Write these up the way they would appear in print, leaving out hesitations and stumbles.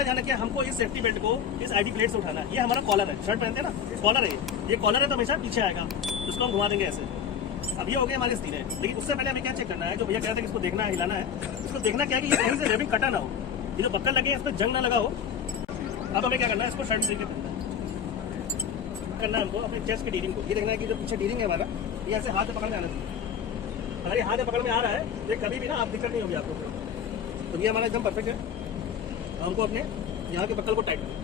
हमेशा ध्यान रखिए, हमको इस सेफ्टी बेल्ट को इस आईडी प्लेट से उठाना है। ये हमारा कॉलर है, शर्ट पहनते हैं ना, कॉलर है ये कॉलर है तो हमेशा पीछे आएगा, उसको हम घुमा देंगे ऐसे। अब ये हो गया हमारे सीने, लेकिन उससे पहले हमें क्या चेक करना है, जो भैया कह रहे थे कि इसको देखना है, हिलाना है, इसको देखना क्या है कि ये कहीं से रेबिंग कटा ना हो, ये जो बक्कल लगे इस पर जंग ना लगा हो। अब हमें क्या करना है, इसको शर्ट तरीके करना है हमको अपने चेस्ट के डीरिंग को, ये देखना है कि जो पीछे डीरिंग है हमारा, ये ऐसे हाथ में पकड़ में आना चाहिए। अगर ये हाथ में पकड़ में आ रहा है ये कभी भी ना आप दिक्कत नहीं होगी आपको। तो ये हमारा एकदम परफेक्ट है। हमको अपने यहाँ के बक्कल को टाइट करना।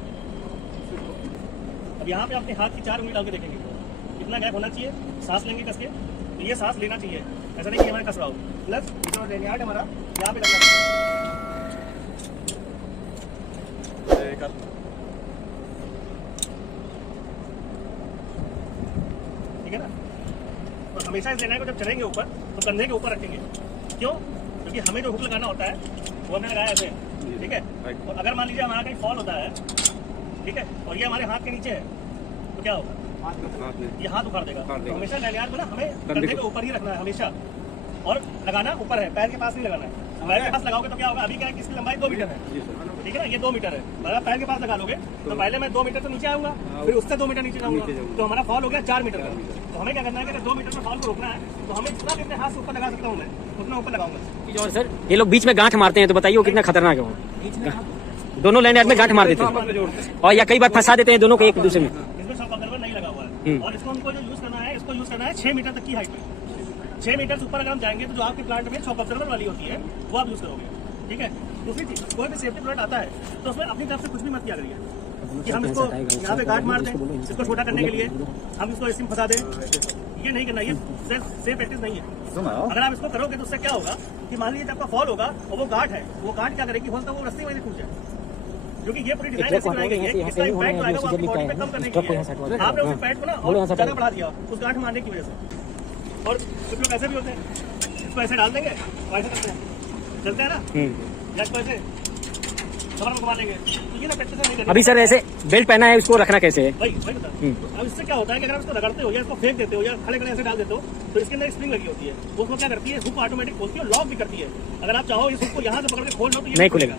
अब यहाँ पे अपने हाथ की 4 उंगली डाल के देखेंगे कितना गैप होना चाहिए, सांस लेंगे कस के, तो ये सांस लेना चाहिए, ऐसा नहीं कि हमारे कस रहा हो। प्लस जो रेनियार्ड हमारा यहाँ पे लगना ठीक है ना। तो हमेशा इस रेनियार्ड को जब चलेंगे ऊपर तो कंधे के ऊपर रखेंगे। क्यों? क्योंकि हमें जो हुक लगाना होता है वो हमने लगाया ऐसे, ठीक है। और अगर मान लीजिए हमारा कहीं फॉल होता है, ठीक है, और ये हमारे हाथ के नीचे है तो क्या होगा, ये हाथ उखाड़ देगा। तो हमेशा लैनियार्ड को ना हमें कंधे के ऊपर ही रखना है हमेशा, और लगाना ऊपर है, पैर के पास नहीं लगाना है। पैर के पास लगाओगे तो क्या होगा, अभी क्या है कि इसकी लंबाई 2 मीटर है, ठीक है ना, ये 2 मीटर है। अगर पैर के पास लगा लोगे तो पहले मैं 2 मीटर तो नीचे आऊंगा, फिर उससे 2 मीटर नीचे जाऊंगा, तो हमारा फॉल हो गया 4 मीटर का। तो हमें क्या करना है कि 2 मीटर में फॉल को रोकना है, तो हमें जितना भी अपने हाथ से ऊपर लगा सकता हूँ मैं उतना ऊपर लगाऊंगा। और सर ये लोग बीच में गांठ मारते हैं, तो बताइए वो कितना खतरनाक है। वो दोनों लैंडयार्ड में गांठ मार देते हैं और या कई बार फंसा देते हैं दोनों को एक दूसरे में। इसमें शॉक ऑब्जर्वर नहीं लगा हुआ है, और इसको हमको जो यूज करना है, इसको यूज करना है 6 मीटर तक की हाइट में। 6 मीटर से ऊपर अगर हम जाएंगे तो जो आपके प्लांट में शॉक ऑब्जर्वर वाली होती है वो आप यूज करोगे, ठीक है। दूसरी चीज, कोई भी सेफ्टी प्रोडक्ट आता है तो उसमें अपनी तरफ से कुछ भी मत किया करिए कि हम इसको यहाँ पे गांठ मार दें, इसको छोटा करने के लिए हम इसको इसी में फंसा दें, ये नहीं करना, ये सेफ प्रैक्टिस नहीं है। अगर आप इसको करोगे तो उससे क्या होगा कि मान लीजिए आपका फॉल होगा और वो गांठ है, वो गांठ क्या करेगी, हो सकता है वो रस्सी वहीं टूट जाए, क्योंकि ये पूरी डिजाइन ऐसी बनाई गई है कि इसका इम्पैक्ट आएगा वो आपकी बॉडी पे कम करने के लिए। आपने उस इम्पैक्ट को ना और ज्यादा बढ़ा दिया उस गांठ मारने की वजह से। और कुछ लोग ऐसे भी होते हैं, इसको ऐसे डाल देंगे और ऐसे करते हैं, चलते हैं ना, या इसको ऐसे कमर में घुमा देंगे, तो ये ना प्रैक्टिस नहीं करनी। अभी सर ऐसे बेल्ट पहना है, उसको रखना कैसे है? वही बता। अब इससे क्या होता है कि अगर आप इसको रगड़ते हो या इसको फेंक देते हो या खड़े खड़े ऐसे डाल देते हो तो इसके अंदर स्प्रिंग लगी होती है, वो उसको क्या करती है, हुक ऑटोमेटिक खोलती है और लॉक भी करती है। अगर आप चाहो इस हुक को यहाँ से पकड़ के खोल लो तो ये नहीं खुलेगा।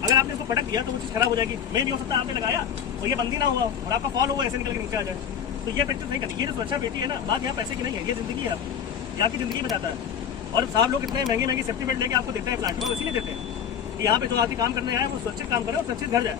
अगर आपने इसको पटक दिया तो वो चीज खराब हो जाएगी। मैं भी हो सकता है आपने लगाया और ये बंदी ना हुआ और आपका फॉल हुआ ऐसे निकल के नीचे आ जाए, तो ये प्रैक्टिस नहीं करनी। ये जो सुरक्षा बेटी है ना, बात यहाँ पैसे की नहीं है, ये जिंदगी है आपकी, ये आपकी जिंदगी में जाता है। और साहब लोग इतने महंगी सेफ्टी बेल्ट लेके आपको देते हैं प्लांट में, इसीलिए देते हैं कि यहाँ पे जो आदमी काम करने आए वो सुरक्षित काम करे और सुरक्षित घर जाए।